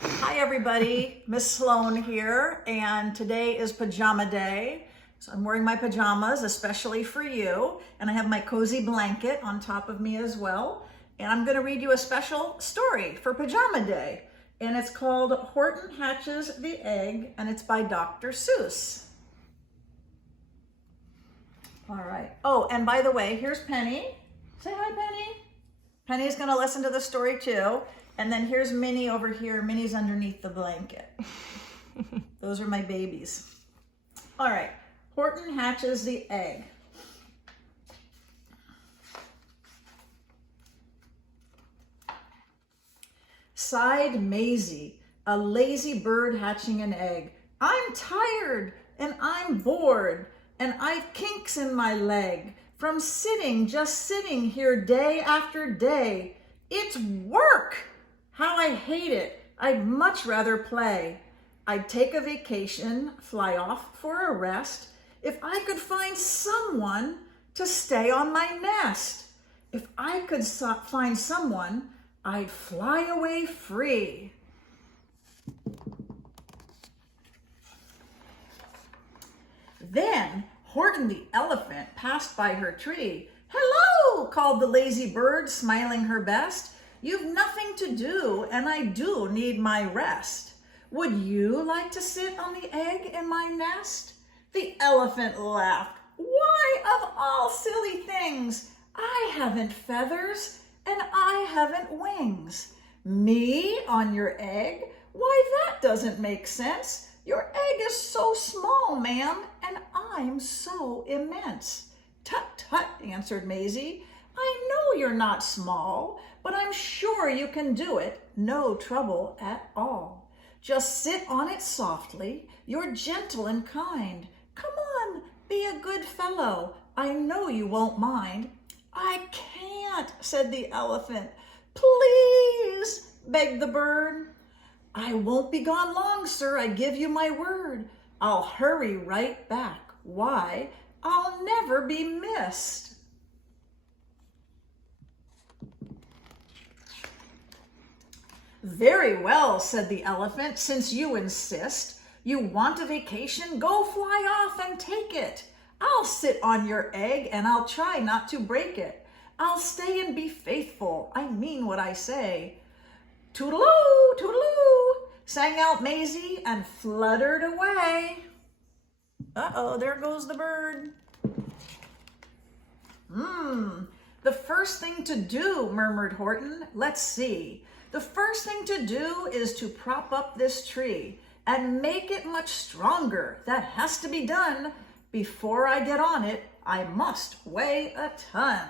Hi everybody, Miss Sloan here, and today is pajama day. So I'm wearing my pajamas especially for you, and I have my cozy blanket on top of me as well. And I'm going to read you a special story for pajama day, and it's called Horton Hatches the Egg, and it's by Dr. Seuss. All right. Oh, and by the way, here's Penny. Say hi, Penny. Penny's going to listen to the story too. And then here's Minnie over here. Minnie's underneath the blanket. Those are my babies. All right. Horton hatches the egg. Sighed Maisie, a lazy bird hatching an egg. I'm tired and I'm bored and I've kinks in my leg from sitting, just sitting here day after day. It's work! How I hate it. I'd much rather play. I'd take a vacation, fly off for a rest, if I could find someone to stay on my nest. If I could find someone, I'd fly away free. Then Horton the elephant passed by her tree. Hello, called the lazy bird, smiling her best. You've nothing to do, and I do need my rest. Would you like to sit on the egg in my nest? The elephant laughed. Why, of all silly things, I haven't feathers and I haven't wings. Me on your egg? Why, that doesn't make sense. Your egg is so small, ma'am, and I'm so immense. Tut, tut, answered Maisie. I know you're not small, but I'm sure you can do it, no trouble at all. Just sit on it softly, you're gentle and kind. Come on, be a good fellow, I know you won't mind. I can't, said the elephant. Please, begged the bird. I won't be gone long, sir, I give you my word. I'll hurry right back. Why, I'll never be missed. Very well, said the elephant, since you insist. You want a vacation? Go fly off and take it. I'll sit on your egg and I'll try not to break it. I'll stay and be faithful. I mean what I say. Toodaloo, toodaloo, sang out Maisie and fluttered away. Uh-oh, there goes the bird. The first thing to do, murmured Horton. Let's see. The first thing to do is to prop up this tree and make it much stronger. That has to be done. Before I get on it, I must weigh a ton.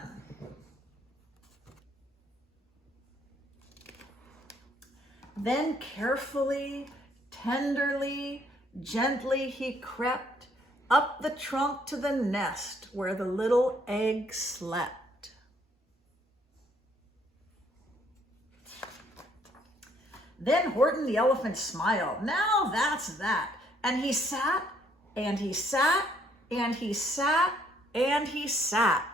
Then carefully, tenderly, gently he crept up the trunk to the nest where the little egg slept. Then Horton the elephant smiled. Now that's that. And he sat, and he sat, and he sat, and he sat.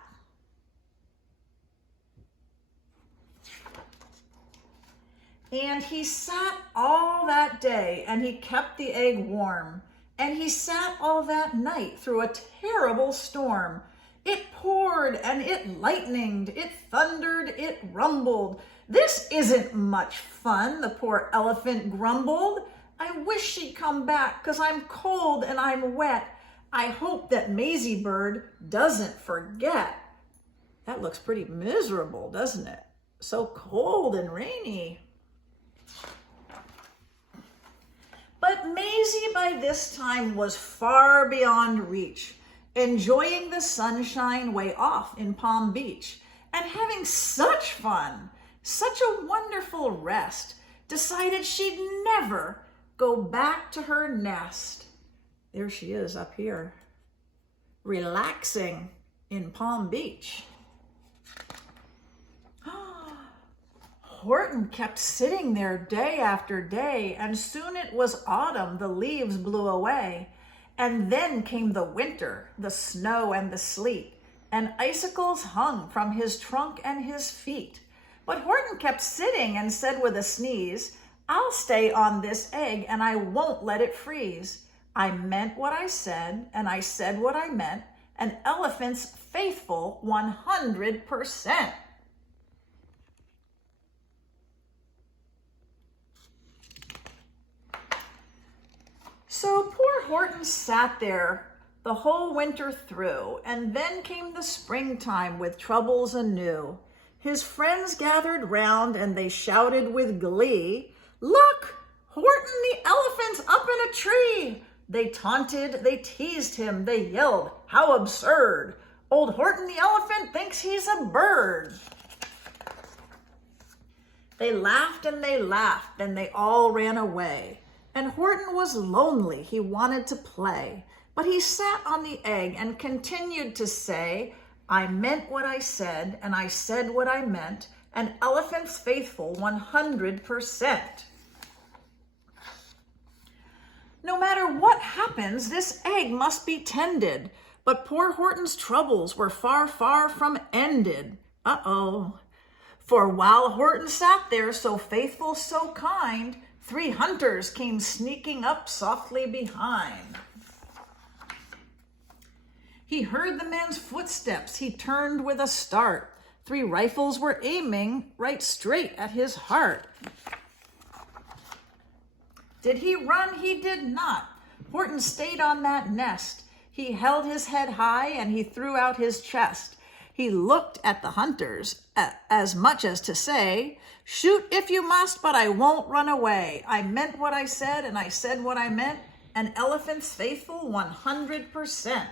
And he sat all that day, and he kept the egg warm. And he sat all that night through a terrible storm. It poured and it lightened, it thundered, it rumbled. This isn't much fun, the poor elephant grumbled. I wish she'd come back, 'cause I'm cold and I'm wet. I hope that Maisie bird doesn't forget. That looks pretty miserable, doesn't it? So cold and rainy. But Maisie by this time was far beyond reach, enjoying the sunshine way off in Palm Beach and having such fun, such a wonderful rest, decided she'd never go back to her nest. There she is up here, relaxing in Palm Beach. Horton kept sitting there day after day, and soon it was autumn, the leaves blew away. And then came the winter, the snow and the sleet, and icicles hung from his trunk and his feet. But Horton kept sitting and said with a sneeze, I'll stay on this egg and I won't let it freeze. I meant what I said and I said what I meant. An elephant's faithful 100%. So poor Horton sat there the whole winter through, and then came the springtime with troubles anew. His friends gathered round and they shouted with glee, Look, Horton the elephant's up in a tree. They taunted, they teased him, they yelled, How absurd! Old Horton the elephant thinks he's a bird. They laughed, then they all ran away. And Horton was lonely, he wanted to play. But he sat on the egg and continued to say, I meant what I said, and I said what I meant, an elephant's faithful 100%. No matter what happens, this egg must be tended. But poor Horton's troubles were far, far from ended. Uh-oh. For while Horton sat there so faithful, so kind, 3 hunters came sneaking up softly behind. He heard the men's footsteps. He turned with a start. 3 rifles were aiming right straight at his heart. Did he run? He did not. Horton stayed on that nest. He held his head high and he threw out his chest. He looked at the hunters as much as to say, Shoot if you must, but I won't run away. I meant what I said and I said what I meant. An elephant's faithful 100%.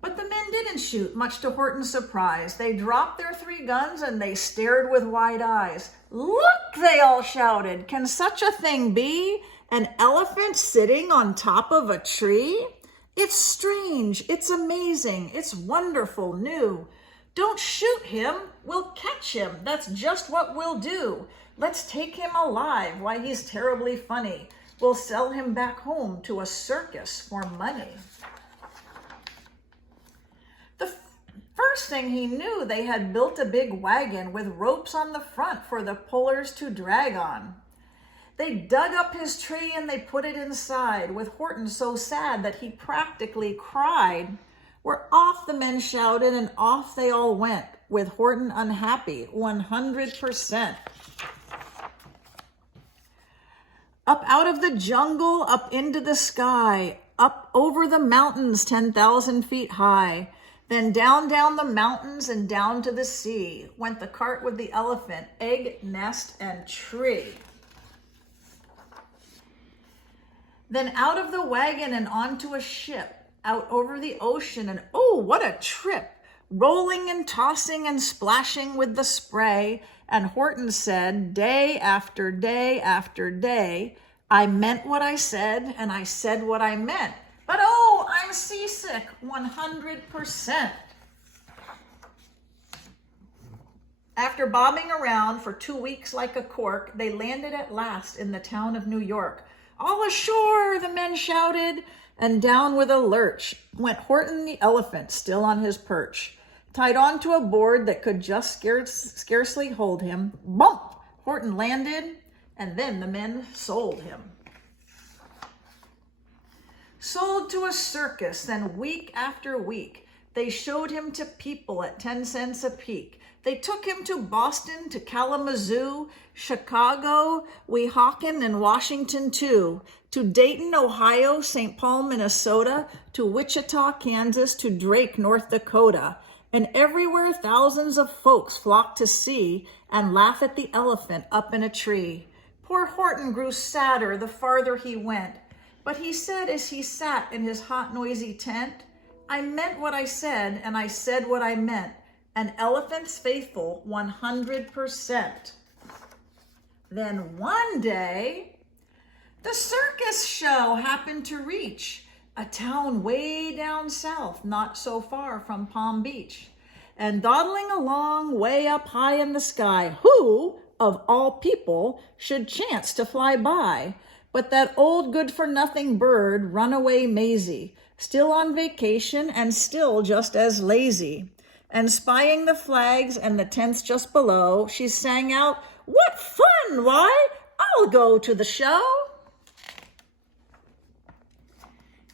But the men didn't shoot, much to Horton's surprise. They dropped their 3 guns and they stared with wide eyes. Look, they all shouted, can such a thing be? An elephant sitting on top of a tree? It's strange, it's amazing, it's wonderful, new. Don't shoot him, we'll catch him, that's just what we'll do. Let's take him alive, why he's terribly funny. We'll sell him back home to a circus for money. The first thing he knew, they had built a big wagon with ropes on the front for the pullers to drag on. They dug up his tree and they put it inside, with Horton so sad that he practically cried. We're off, the men shouted, and off they all went, with Horton unhappy, 100%. Up out of the jungle, up into the sky, up over the mountains 10,000 feet high. Then down the mountains and down to the sea went the cart with the elephant, egg, nest, and tree. Then out of the wagon and onto a ship, out over the ocean, and oh, what a trip! Rolling and tossing and splashing with the spray. And Horton said, day after day after day, I meant what I said and I said what I meant. But oh, I'm seasick, 100%. After bobbing around for 2 weeks like a cork, they landed at last in the town of New York. All ashore, the men shouted, and down with a lurch went Horton the elephant, still on his perch, tied onto a board that could just scarcely hold him. Bump! Horton landed, and then the men sold him. Sold to a circus, then week after week, they showed him to people at 10 cents a peek. They took him to Boston, to Kalamazoo, Chicago, Weehawken, and Washington too, to Dayton, Ohio, St. Paul, Minnesota, to Wichita, Kansas, to Drake, North Dakota. And everywhere thousands of folks flocked to see and laugh at the elephant up in a tree. Poor Horton grew sadder the farther he went, but he said as he sat in his hot, noisy tent, I meant what I said and I said what I meant. An elephant's faithful 100%. Then one day, the circus show happened to reach a town way down south, not so far from Palm Beach. And dawdling along way up high in the sky, who, of all people, should chance to fly by but that old good-for-nothing bird, Runaway Maisie, still on vacation and still just as lazy. and spying the flags and the tents just below, she sang out, "What fun, why? I'll go to the show."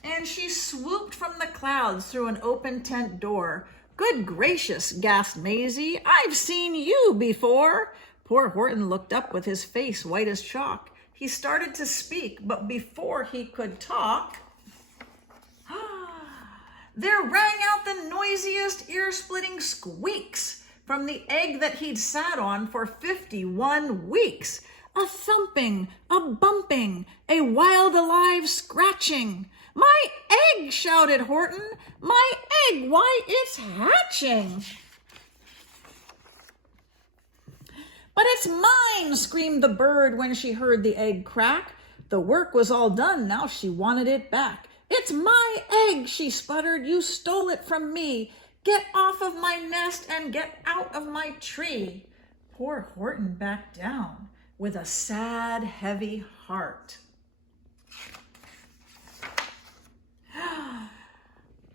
And she swooped from the clouds through an open tent door. "Good gracious," gasped Maisie, "I've seen you before." Poor Horton looked up with his face white as chalk. He started to speak, but before he could talk, there rang out the noisiest, ear-splitting squeaks from the egg that he'd sat on for 51 weeks. A thumping, a bumping, a wild alive scratching. "My egg!" shouted Horton. "My egg! Why, it's hatching!" "But it's mine!" screamed the bird when she heard the egg crack. The work was all done, now she wanted it back. "It's my egg!" she sputtered. "You stole it from me. Get off of my nest and get out of my tree." Poor Horton backed down with a sad, heavy heart.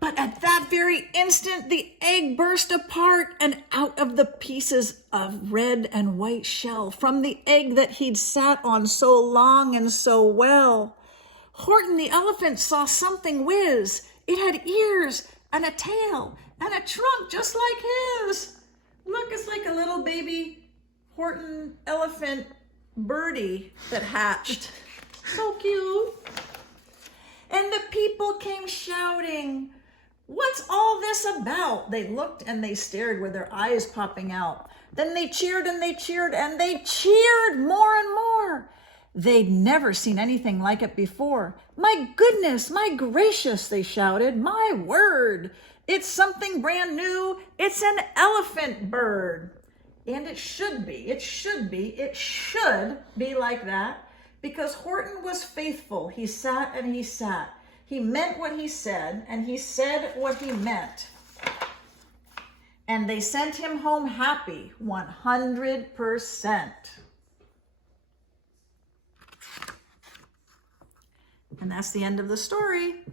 But at that very instant, the egg burst apart, and out of the pieces of red and white shell, from the egg that he'd sat on so long and so well, Horton the elephant saw something whiz. It had ears and a tail and a trunk just like his. Look, it's like a little baby Horton elephant birdie that hatched. So cute. And the people came shouting, "What's all this about?" They looked and they stared with their eyes popping out. Then they cheered and they cheered and they cheered more and more. They'd never seen anything like it before. "My goodness, my gracious," they shouted. "My word, it's something brand new. It's an elephant bird." And it should be like that, because Horton was faithful. He sat and he sat. He meant what he said, and he said what he meant. And they sent him home happy, 100%. And that's the end of the story.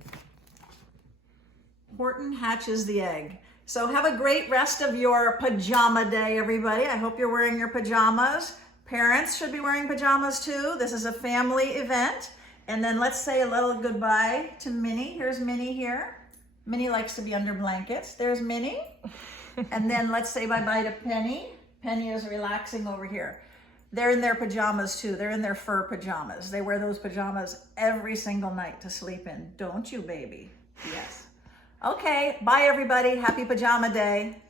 Horton hatches the egg. So have a great rest of your pajama day, everybody. I hope you're wearing your pajamas. Parents should be wearing pajamas too. This is a family event. And then let's say a little goodbye to Minnie. Here's Minnie here. Minnie likes to be under blankets. There's Minnie. And then let's say bye-bye to Penny. Penny is relaxing over here. They're in their pajamas too. They're in their fur pajamas. They wear those pajamas every single night to sleep in. Don't you, baby? Yes. Okay, bye everybody. Happy pajama day.